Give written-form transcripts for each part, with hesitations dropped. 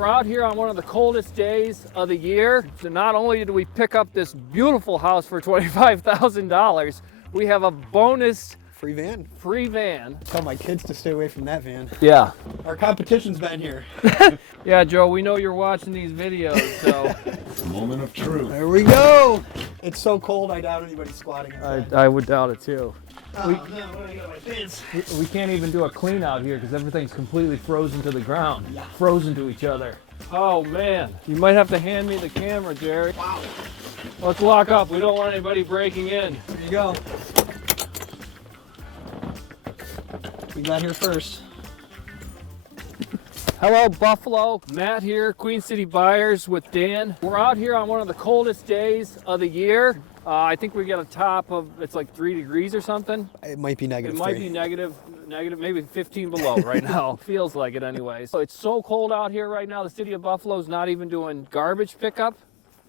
We're out here on one of the coldest days of the year. So not only did we pick up this beautiful house for $25,000, we have a bonus free van. Tell my kids to stay away from that van. Yeah. Our competition's been here. Yeah, Joe, we know you're watching these videos, so. Moment of truth. There we go. It's so cold, I doubt anybody's squatting inside. I would doubt it too. Oh, no, what do I got my pants? We can't even do a clean out here because everything's completely frozen to the ground. Yeah. Frozen to each other. Oh man, you might have to hand me the camera, Jerry. Wow. Let's lock up. We don't want anybody breaking in. There you go. We got here first. Hello, Buffalo. Matt here, Queen City Buyers with Dan. We're out here on one of the coldest days of the year. I think we got a top of, it's like 3 degrees or something. It might be negative. It might be negative, maybe 15 below right now. Feels like it anyways. So it's so cold out here right now. The city of Buffalo's not even doing garbage pickup.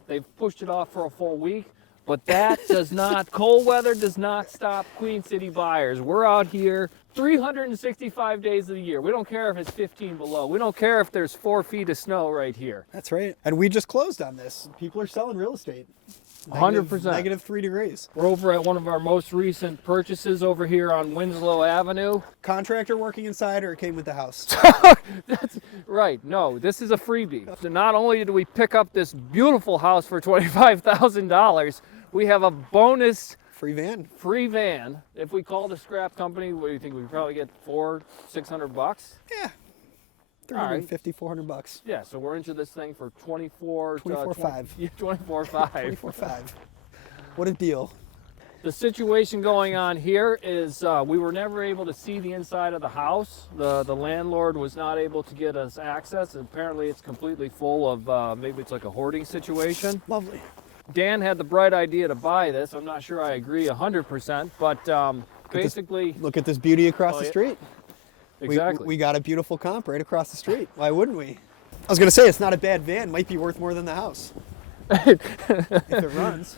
They've pushed it off for a full week. But that does not, cold weather does not stop Queen City Buyers. We're out here 365 days of the year. We don't care if it's 15 below. We don't care if there's 4 feet of snow right here. That's right. And we just closed on this. People are selling real estate. 100%. Negative 3 degrees. We're over at one of our most recent purchases over here on Winslow Avenue. Contractor working inside, or it came with the house? That's right. No, this is a freebie. So not only did we pick up this beautiful house for $25,000, we have a bonus free van. If we call the scrap company, what do you think? We probably get $600? Yeah. 350, $400. Yeah, so we're into this thing for 24.5. 24.5. What a deal. The situation going on here is we were never able to see the inside of the house. The landlord was not able to get us access. Apparently it's completely full of, maybe it's like a hoarding situation. Lovely. Dan had the bright idea to buy this. I'm not sure I agree 100%, but basically... Look at this beauty across the street. Exactly. We got a beautiful comp right across the street. Why wouldn't we? I was going to say, it's not a bad van. Might be worth more than the house. If it runs.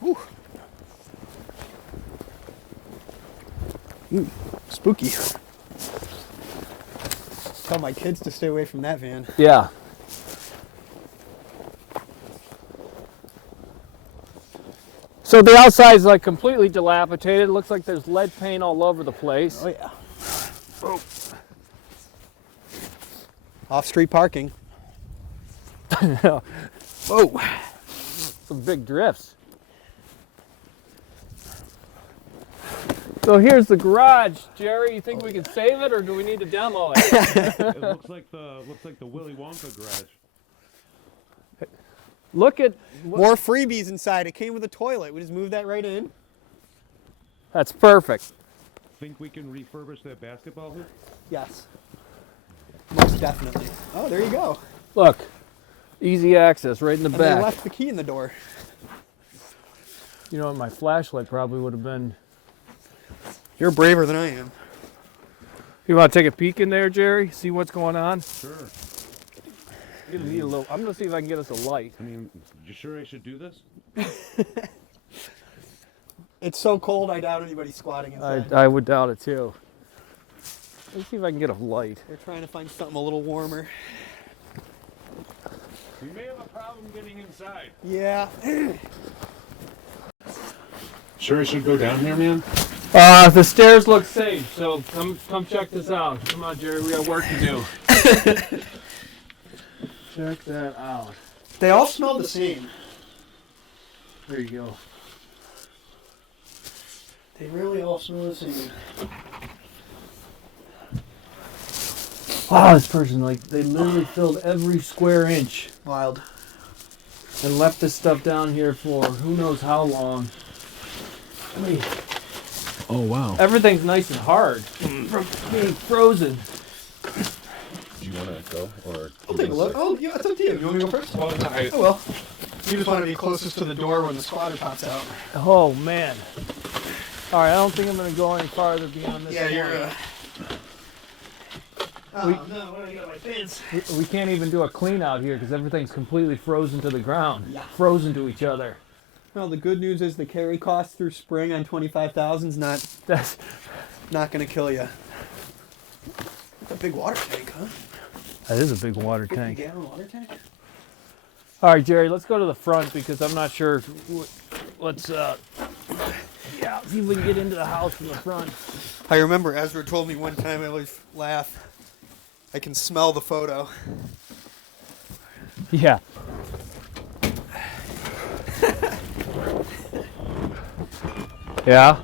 Whew. Ooh, spooky. Tell my kids to stay away from that van. Yeah. So the outside is like completely dilapidated. It looks like there's lead paint all over the place. Oh yeah. Oh. Off-street parking. Whoa. Some big drifts. So here's the garage, Jerry. You think we can save it, or do we need to demo it? It looks like the Willy Wonka garage. Look at more freebies inside. It came with a toilet. We just moved that right in. That's perfect. Think we can refurbish that basketball hoop? Yes. Most definitely. Oh, there you go. Look, easy access right in the and back. They left the key in the door. You know, my flashlight probably would have been. You're braver than I am. You want to take a peek in there, Jerry? See what's going on? Sure. I'm gonna see if I can get us a light. I mean, you sure I should do this? It's so cold, I doubt anybody's squatting inside. I would doubt it too. Let's see if I can get a light. They're trying to find something a little warmer. We may have a problem getting inside. Yeah. Sure I should go down here, man? The stairs look safe, so come check this out. Come on, Jerry, we got work to do. Check that out. They all smell the same. There you go. They really all smell the same. Wow, this person, like, they literally filled every square inch. Wild. And left this stuff down here for who knows how long. I mean, oh, wow. everything's nice and hard from being frozen. Do you want to go? Or I'll take a look. Oh, yeah, it's up to you. You want me to go first? Oh, well. You just want to be closest to the door when the squatter pops out. Oh, man. All right, I don't think I'm going to go any farther beyond this. Yeah, point. you're... Oh, no, what do I got my pants? We can't even do a clean out here because everything's completely frozen to the ground. Yeah. Frozen to each other. Well, the good news is the carry cost through spring on 25,000 is not going to kill you. It's a big water tank, huh? That is a big water 50 tank. gallon water tank? All right, Jerry, let's go to the front because I'm not sure. Let's, yeah, see if we can get into the house from the front. I remember Ezra told me one time, I always laugh, I can smell the photo. Yeah. Yeah.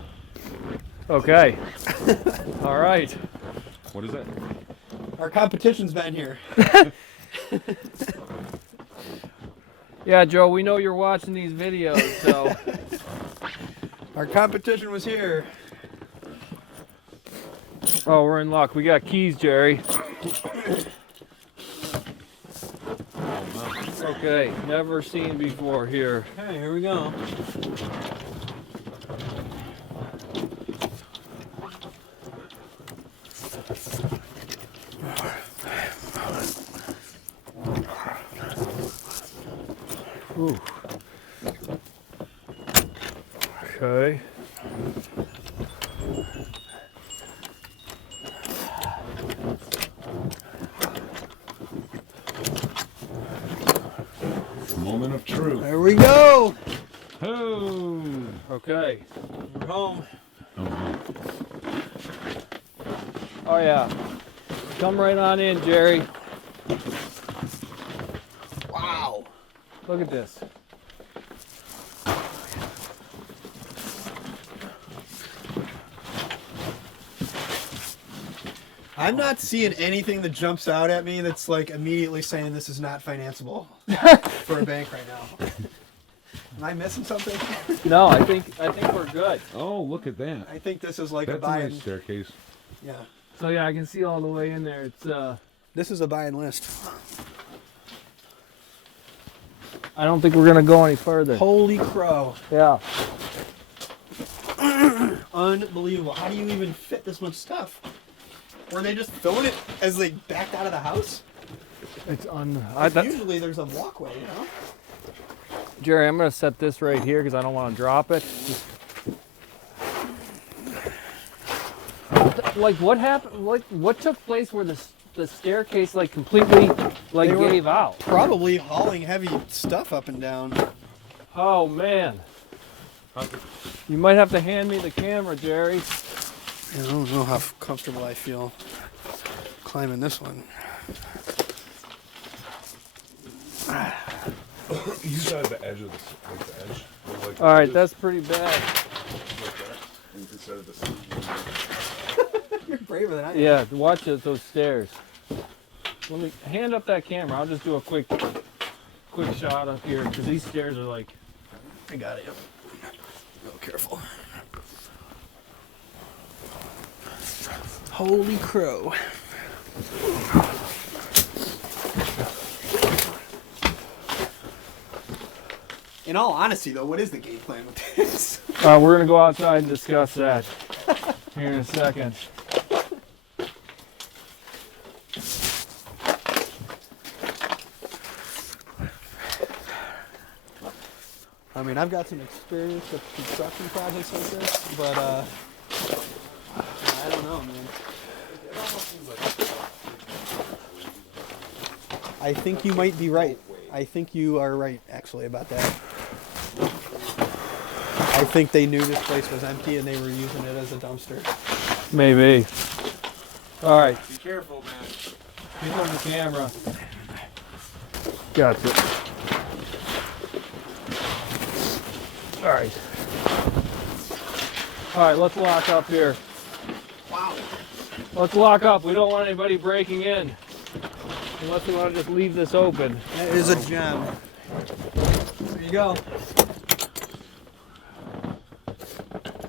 Okay. All right. What is that? Our competition's been here. Yeah, Joe, we know you're watching these videos, so. Our competition was here. Oh, we're in luck. We got keys, Jerry. Okay, never seen before here. Okay, here we go. Ooh. Okay. Moment of truth. There we go. Oh. Okay. We're home. Oh, Oh yeah. Come right on in, Jerry. Wow. Look at this. I'm not seeing anything that jumps out at me that's like immediately saying this is not financeable for a bank right now. Am I missing something? No, I think we're good. oh, look at that. I think this is like That's a buy a and nice staircase. yeah. So yeah, I can see all the way in there. It's This is a buy and list. I don't think we're gonna go any further. Holy crow. Yeah. Unbelievable. How do you even fit this much stuff? Were they just throwing it as they backed out of the house? It's Usually there's a walkway, you know? Jerry, I'm gonna set this right here because I don't want to drop it. Like what happened? Like what took place where the staircase like completely like They were- gave out? Probably hauling heavy stuff up and down. Oh man. You might have to hand me the camera, Jerry. I don't know how comfortable I feel climbing this one. You saw the edge of this, like the edge. Like All right, that's pretty bad. like that. Instead of the You're braver than I am. Yeah, watch those stairs. Let me hand up that camera. I'll just do a quick shot up here because these stairs are like. I got it. Real careful. Holy crow. In all honesty, though, what is the game plan with this? We're gonna go outside and discuss that here in a second. I mean, I've got some experience with construction projects like this, but I don't know, man. I think you might be right. I think you are right, actually, about that. I think they knew this place was empty and they were using it as a dumpster. Maybe. All right, Be careful, man. keep on the camera. Gotcha. All right. All right, let's lock up here. Wow. Let's lock up. We don't want anybody breaking in. Unless we want to just leave this open. That is a gem. There you go.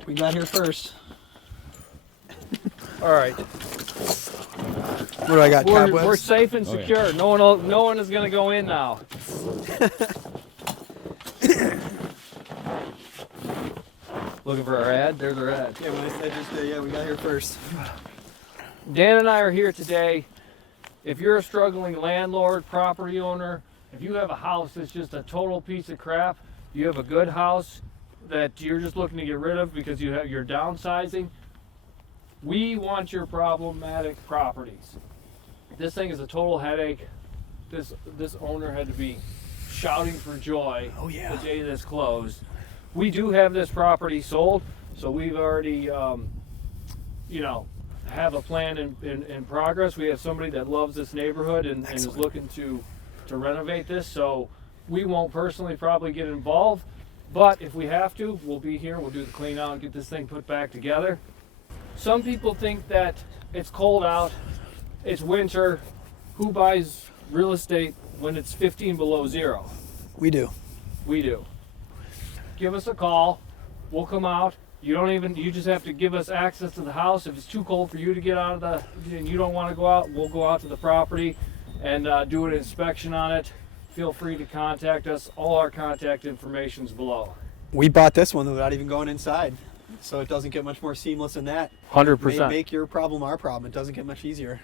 We got here first. All right. What do I got? Cobwebs? We're safe and Oh, yeah. secure. No one is going to go in now. Looking for our ad? There's our ad. Yeah, when I said just, yeah, we got here first. Dan and I are here today. If you're a struggling landlord, property owner, if you have a house that's just a total piece of crap, you have a good house that you're just looking to get rid of because you're downsizing, we want your problematic properties. This thing is a total headache. This owner had to be shouting for joy Oh, yeah. the day this closed. We do have this property sold, so we've already, have a plan in progress. We have somebody that loves this neighborhood and is Excellent. looking to renovate this, so we won't personally probably get involved, but if we have to, we'll be here, we'll do the clean out and get this thing put back together. Some people think that it's cold out, it's winter. Who buys real estate when it's 15 below zero? We do. We do. Give us a call. We'll come out. You just have to give us access to the house. If it's too cold for you to get out of and you don't want to go out, we'll go out to the property and do an inspection on it. Feel free to contact us. All our contact information's below. We bought this one without even going inside, so it doesn't get much more seamless than that. 100%. Make your problem our problem. It doesn't get much easier.